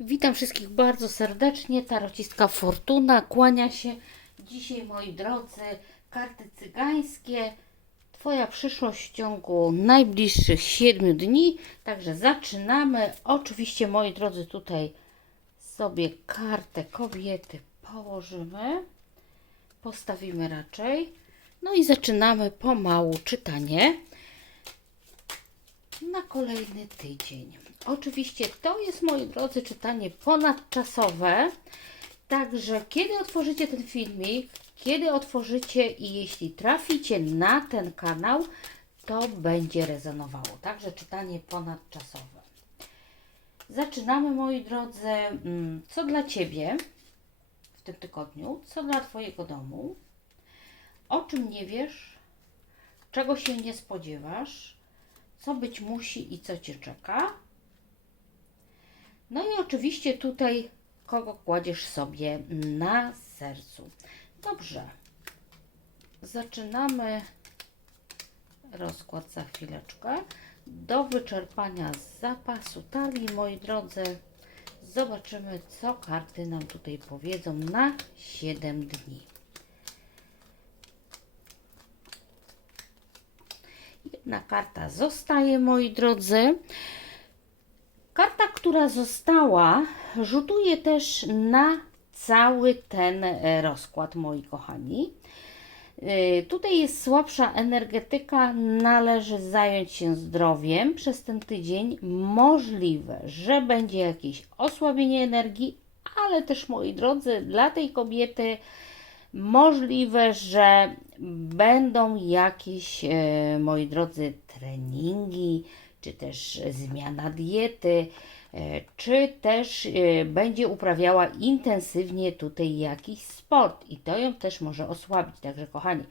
Witam wszystkich bardzo serdecznie. Tarocistka Fortuna kłania się. Dzisiaj, moi drodzy, karty cygańskie. Twoja przyszłość w ciągu najbliższych 7 dni. Także zaczynamy. Oczywiście, moi drodzy, tutaj sobie kartę kobiety położymy. Postawimy raczej. No i zaczynamy pomału czytanie na kolejny tydzień. Oczywiście to jest, moi drodzy, czytanie ponadczasowe. Także kiedy otworzycie ten filmik, kiedy otworzycie i jeśli traficie na ten kanał, to będzie rezonowało. Także czytanie ponadczasowe. Zaczynamy, moi drodzy, mm, co dla Ciebie w tym tygodniu, co dla Twojego domu, o czym nie wiesz, czego się nie spodziewasz, co być musi i co Cię czeka. No i oczywiście tutaj kogo kładziesz sobie na sercu. Dobrze. Zaczynamy rozkład za chwileczkę. Do wyczerpania zapasu talii, moi drodzy. Zobaczymy, co karty nam tutaj powiedzą na 7 dni. Jedna karta zostaje, moi drodzy. Karta, która została, rzutuje też na cały ten e, rozkład, moi kochani. E, Tutaj jest słabsza energetyka, należy zająć się zdrowiem przez ten tydzień. Możliwe, że będzie jakieś osłabienie energii, ale też moi drodzy, dla tej kobiety możliwe, że będą jakieś, e, moi drodzy, treningi, czy też zmiana diety, e, czy też e, będzie uprawiała intensywnie tutaj jakiś sport i to ją też może osłabić. Także kochani,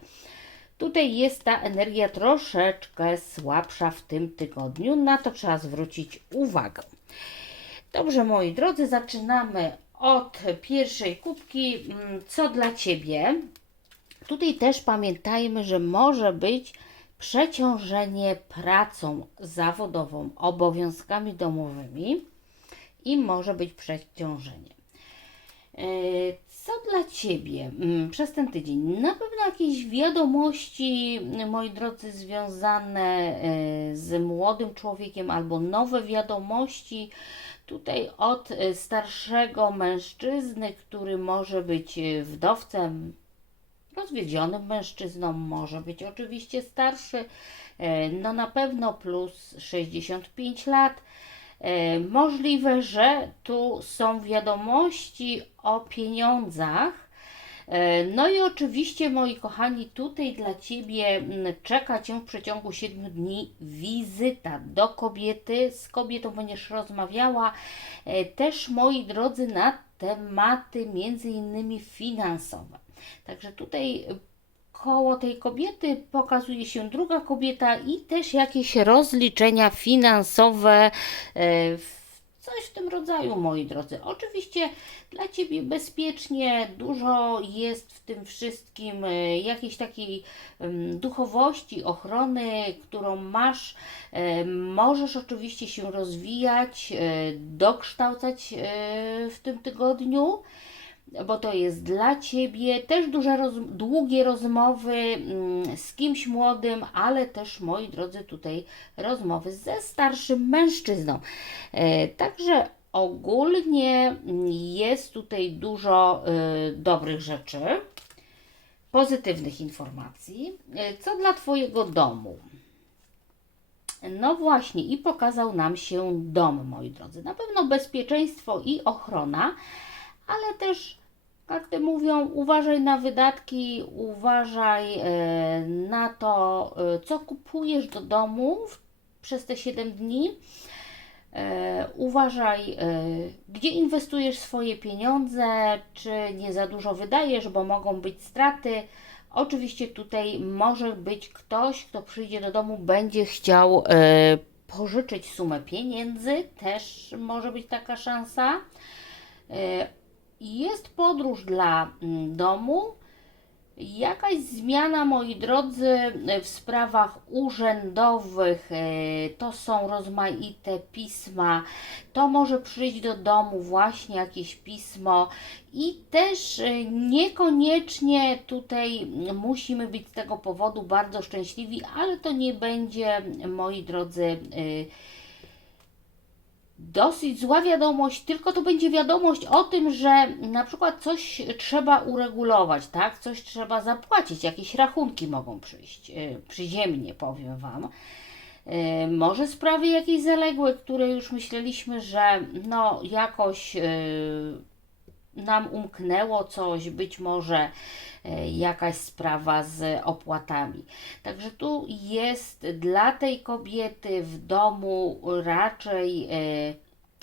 tutaj jest ta energia troszeczkę słabsza w tym tygodniu, na to trzeba zwrócić uwagę. Dobrze, moi drodzy, zaczynamy od pierwszej kubki. Mm, Co dla Ciebie? Tutaj też pamiętajmy, że może być przeciążenie pracą zawodową, obowiązkami domowymi i może być przeciążenie. E, Co dla Ciebie mm, przez ten tydzień? Na pewno jakieś wiadomości, moi drodzy, związane e, z młodym człowiekiem albo nowe wiadomości tutaj od e, starszego mężczyzny, który może być e, wdowcem, rozwiedzionym mężczyzną, może być oczywiście starszy, e, no na pewno plus 65 lat. Możliwe, że tu są wiadomości o pieniądzach. E, No i oczywiście, moi kochani, tutaj dla Ciebie mm, czeka Cię w przeciągu 7 dni wizyta do kobiety. Z kobietą będziesz rozmawiała e, też, moi drodzy, na tematy między innymi finansowe. Także tutaj y, koło tej kobiety pokazuje się druga kobieta i też jakieś rozliczenia finansowe, e, w- coś w tym rodzaju, moi drodzy. Oczywiście dla Ciebie bezpiecznie, dużo jest w tym wszystkim e, jakiejś takiej duchowości, ochrony, którą masz. E, Możesz oczywiście się rozwijać, e, dokształcać w tym tygodniu bo to jest dla Ciebie. Też duże, roz, długie rozmowy mm, z kimś młodym, ale też, moi drodzy, tutaj rozmowy ze starszym mężczyzną. E, także ogólnie jest tutaj dużo e, dobrych rzeczy, pozytywnych informacji. E, co dla Twojego domu? No właśnie, i pokazał nam się dom, moi drodzy. Na pewno bezpieczeństwo i ochrona, ale też karty mówią, uważaj na wydatki, uważaj e, na to, e, co kupujesz do domu przez te 7 dni. E, uważaj, gdzie inwestujesz swoje pieniądze, czy nie za dużo wydajesz, bo mogą być straty. Oczywiście tutaj może być ktoś, kto przyjdzie do domu, będzie chciał pożyczyć sumę pieniędzy, też może być taka szansa. Jest podróż dla mm, domu. Jakaś zmiana, moi drodzy, w sprawach urzędowych, e, to są rozmaite pisma, to może przyjść do domu właśnie jakieś pismo. I też e, niekoniecznie tutaj musimy być z tego powodu bardzo szczęśliwi, ale to nie będzie, moi drodzy, e, dosyć zła wiadomość, tylko to będzie wiadomość o tym, że na przykład coś trzeba uregulować, tak? Coś trzeba zapłacić, jakieś rachunki mogą przyjść, yy, przyziemnie powiem Wam. Yy, może sprawy jakieś zaległe, które już myśleliśmy, że no jakoś yy, nam umknęło coś, być może e, jakaś sprawa z opłatami. Także tu jest dla tej kobiety w domu raczej e,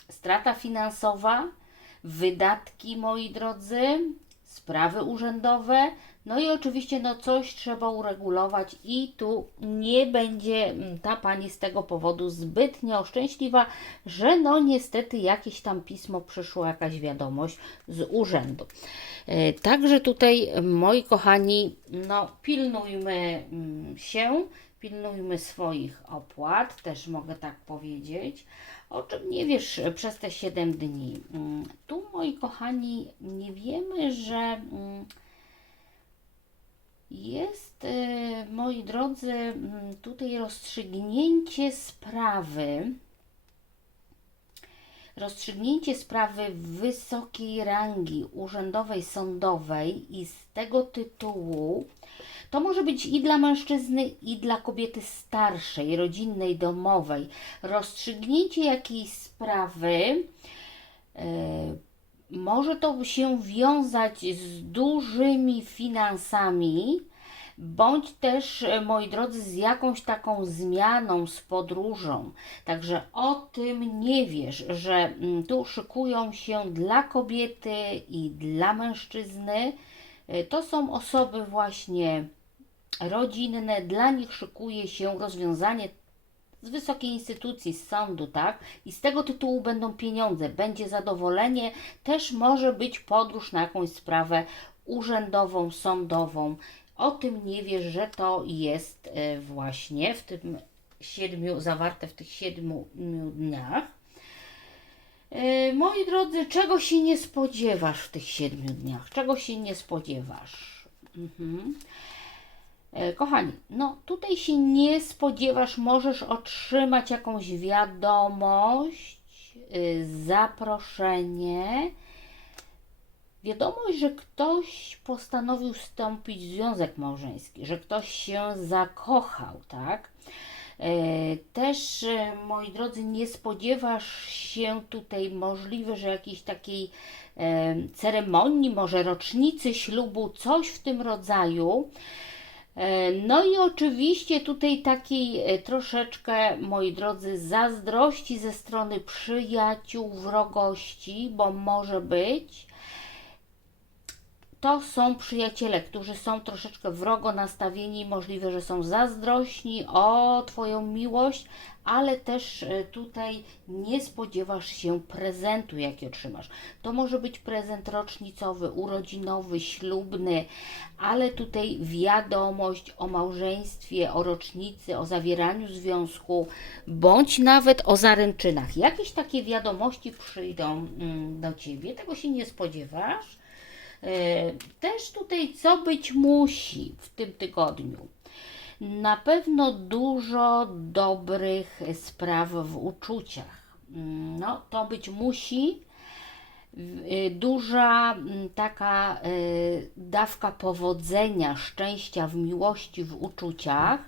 strata finansowa, wydatki, moi drodzy, sprawy urzędowe, no i oczywiście no coś trzeba uregulować i tu nie będzie mm, ta pani z tego powodu zbytnio szczęśliwa, że no niestety jakieś tam pismo przyszło, jakaś wiadomość z urzędu. E, Także tutaj, moi kochani, no pilnujmy mm, się, pilnujmy swoich opłat, też mogę tak powiedzieć. O czym nie wiesz przez te 7 dni? Mm, Tu, moi kochani, nie wiemy, że jest, e, moi drodzy, mm, tutaj rozstrzygnięcie sprawy. Rozstrzygnięcie sprawy wysokiej rangi urzędowej, sądowej i z tego tytułu to może być i dla mężczyzny, i dla kobiety starszej, rodzinnej, domowej. Rozstrzygnięcie jakiejś sprawy. e, może to się wiązać z dużymi finansami, bądź też, e, moi drodzy, z jakąś taką zmianą, z podróżą. Także o tym nie wiesz, że mm, tu szykują się dla kobiety i dla mężczyzny. E, To są osoby właśnie rodzinne, dla nich szykuje się rozwiązanie z wysokiej instytucji, z sądu, tak? I z tego tytułu będą pieniądze, będzie zadowolenie, też może być podróż na jakąś sprawę urzędową, sądową. O tym nie wiesz, że to jest e, właśnie w tym siedmiu, zawarte w tych siedmiu dniach. E, Moi drodzy, czego się nie spodziewasz w tych siedmiu dniach? Czego się nie spodziewasz? Mhm. E, Kochani, no tutaj się nie spodziewasz, możesz otrzymać jakąś wiadomość, y, zaproszenie. Wiadomość, że ktoś postanowił wstąpić w związek małżeński, że ktoś się zakochał, tak? E, Też, e, moi drodzy, nie spodziewasz się tutaj możliwe, że jakiejś takiej e, ceremonii, może rocznicy ślubu, coś w tym rodzaju. E, No i oczywiście tutaj takiej e, troszeczkę, moi drodzy, zazdrości ze strony przyjaciół, wrogości, bo może być. To są przyjaciele, którzy są troszeczkę wrogo nastawieni, możliwe, że są zazdrośni o Twoją miłość, ale też e, tutaj nie spodziewasz się prezentu, jaki otrzymasz. To może być prezent rocznicowy, urodzinowy, ślubny, ale tutaj wiadomość o małżeństwie, o rocznicy, o zawieraniu związku, bądź nawet o zaręczynach. Jakieś takie wiadomości przyjdą mm, do Ciebie, tego się nie spodziewasz. E, Też tutaj co być musi w tym tygodniu. Na pewno dużo dobrych spraw w uczuciach. Mm, No, to być musi. Y, Duża mm, taka y, dawka powodzenia, szczęścia w miłości, w uczuciach,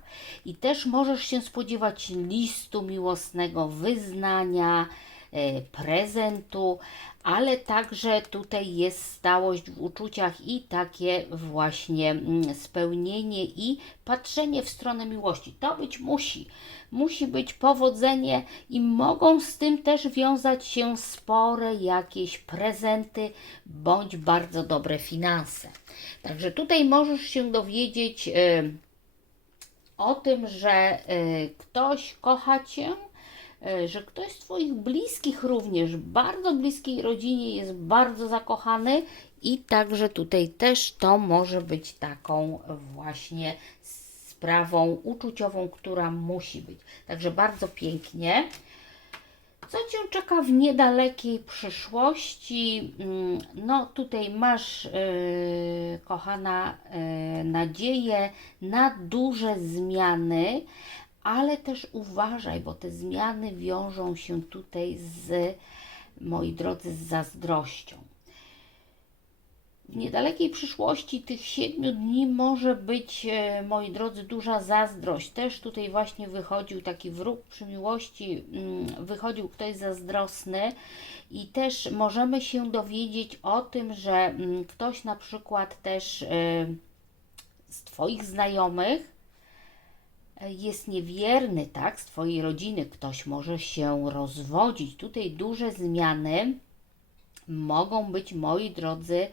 i też możesz się spodziewać listu miłosnego, wyznania, y, prezentu, ale także tutaj jest stałość w uczuciach i takie właśnie mm, spełnienie i patrzenie w stronę miłości. To być musi. Musi być powodzenie i mogą z tym też wiązać się spore jakieś prezenty bądź bardzo dobre finanse. Także tutaj możesz się dowiedzieć y, o tym, że y, ktoś kocha Cię, że ktoś z Twoich bliskich również, bardzo bliskiej rodzinie jest bardzo zakochany i także tutaj też to może być taką właśnie sprawą uczuciową, która musi być. Także bardzo pięknie. Co Cię czeka w niedalekiej przyszłości? Mm, No, tutaj masz, yy, kochana, yy, nadzieję na duże zmiany, ale też uważaj, bo te zmiany wiążą się tutaj z, moi drodzy, z zazdrością. W niedalekiej przyszłości tych siedmiu dni może być, e, moi drodzy, duża zazdrość. Też tutaj właśnie wychodził taki wróg przy miłości, mm, wychodził ktoś zazdrosny i też możemy się dowiedzieć o tym, że mm, ktoś na przykład też e, z Twoich znajomych jest niewierny, tak, z Twojej rodziny. Ktoś może się rozwodzić. Tutaj duże zmiany mogą być, moi drodzy,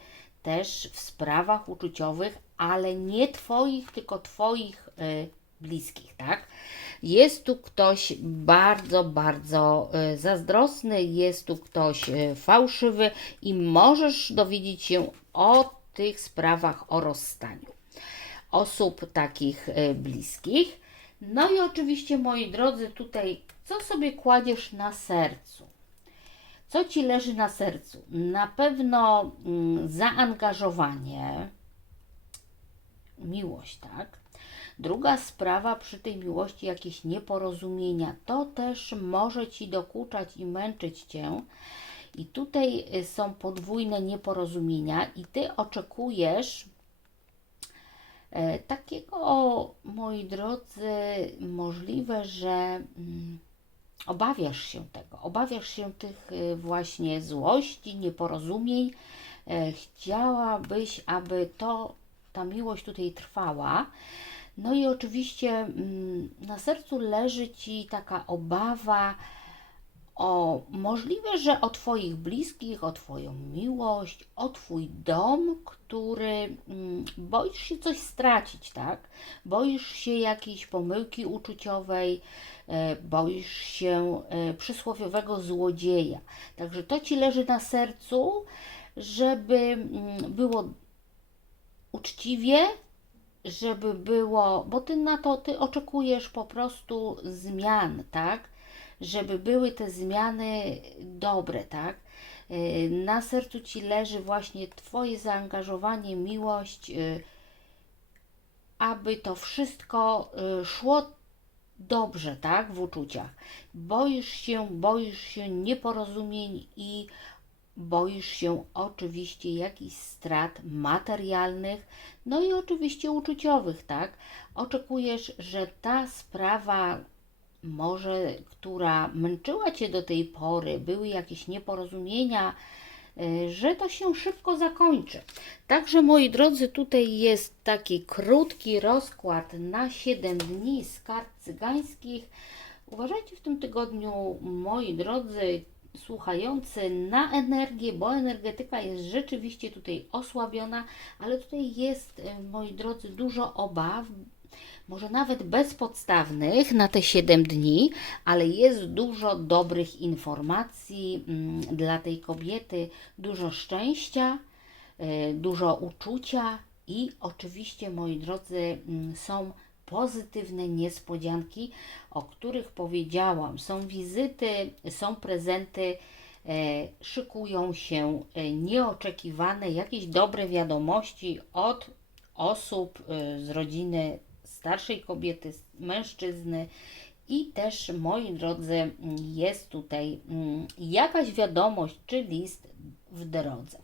też w sprawach uczuciowych, ale nie Twoich, tylko Twoich y, bliskich, tak? Jest tu ktoś bardzo, bardzo y, zazdrosny, jest tu ktoś y, fałszywy i możesz dowiedzieć się o tych sprawach o rozstaniu osób takich y, bliskich. No i oczywiście, moi drodzy, tutaj co sobie kładziesz na sercu? Co ci leży na sercu? Na pewno mm, zaangażowanie, miłość, tak? Druga sprawa przy tej miłości jakieś nieporozumienia. To też może ci dokuczać i męczyć cię. I tutaj y, są podwójne nieporozumienia, i ty oczekujesz takiego, moi drodzy, możliwe, że. Mm, obawiasz się tego, obawiasz się tych y, właśnie złości, nieporozumień. E, Chciałabyś, aby to, ta miłość tutaj trwała. No i oczywiście mm, na sercu leży Ci taka obawa o możliwe, że o Twoich bliskich, o Twoją miłość, o Twój dom, który mm, boisz się coś stracić, tak? Boisz się jakiejś pomyłki uczuciowej, e, boisz się e, przysłowiowego złodzieja. Także to Ci leży na sercu, żeby mm, było uczciwie, żeby było, bo Ty na to, Ty oczekujesz po prostu zmian, tak? Żeby były te zmiany dobre, tak? Y, Na sercu ci leży właśnie Twoje zaangażowanie, miłość, y, aby to wszystko y, szło dobrze, tak? W uczuciach. Boisz się, boisz się nieporozumień i boisz się oczywiście jakichś strat materialnych, no i oczywiście uczuciowych, tak? Oczekujesz, że ta sprawa może, która męczyła Cię do tej pory, były jakieś nieporozumienia, y, że to się szybko zakończy. Także moi drodzy, tutaj jest taki krótki rozkład na 7 dni z kart cygańskich. Uważajcie w tym tygodniu, moi drodzy słuchający, na energię, bo energetyka jest rzeczywiście tutaj osłabiona, ale tutaj jest, y, moi drodzy, dużo obaw, może nawet bezpodstawnych na te 7 dni, ale jest dużo dobrych informacji mm, dla tej kobiety, dużo szczęścia, y, dużo uczucia i oczywiście, moi drodzy, mm, są pozytywne niespodzianki, o których powiedziałam. Są wizyty, są prezenty, e, szykują się e, nieoczekiwane jakieś dobre wiadomości od osób e, z rodziny starszej kobiety, mężczyzny. I też, moi drodzy, jest tutaj mm, jakaś wiadomość czy list w drodze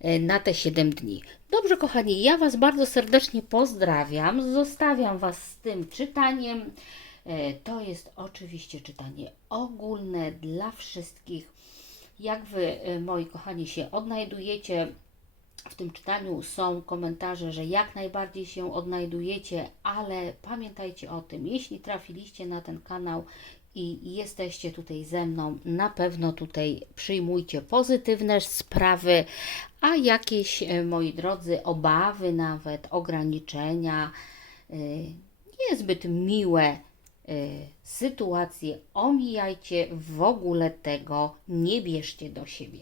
e, na te 7 dni. Dobrze, kochani, ja Was bardzo serdecznie pozdrawiam. Zostawiam Was z tym czytaniem. E, To jest oczywiście czytanie ogólne dla wszystkich. Jak Wy, e, moi kochani, się odnajdujecie w tym czytaniu są komentarze, że jak najbardziej się odnajdujecie, ale pamiętajcie o tym, jeśli trafiliście na ten kanał i jesteście tutaj ze mną, na pewno tutaj przyjmujcie pozytywne sprawy, a jakieś, e, moi drodzy, obawy, nawet ograniczenia, y, niezbyt miłe sytuacje, omijajcie, w ogóle tego nie bierzcie do siebie.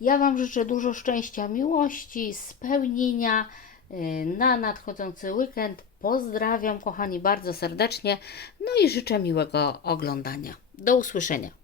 Ja Wam życzę dużo szczęścia, miłości, spełnienia y, na nadchodzący weekend. Pozdrawiam, kochani, bardzo serdecznie. No i życzę miłego oglądania. Do usłyszenia.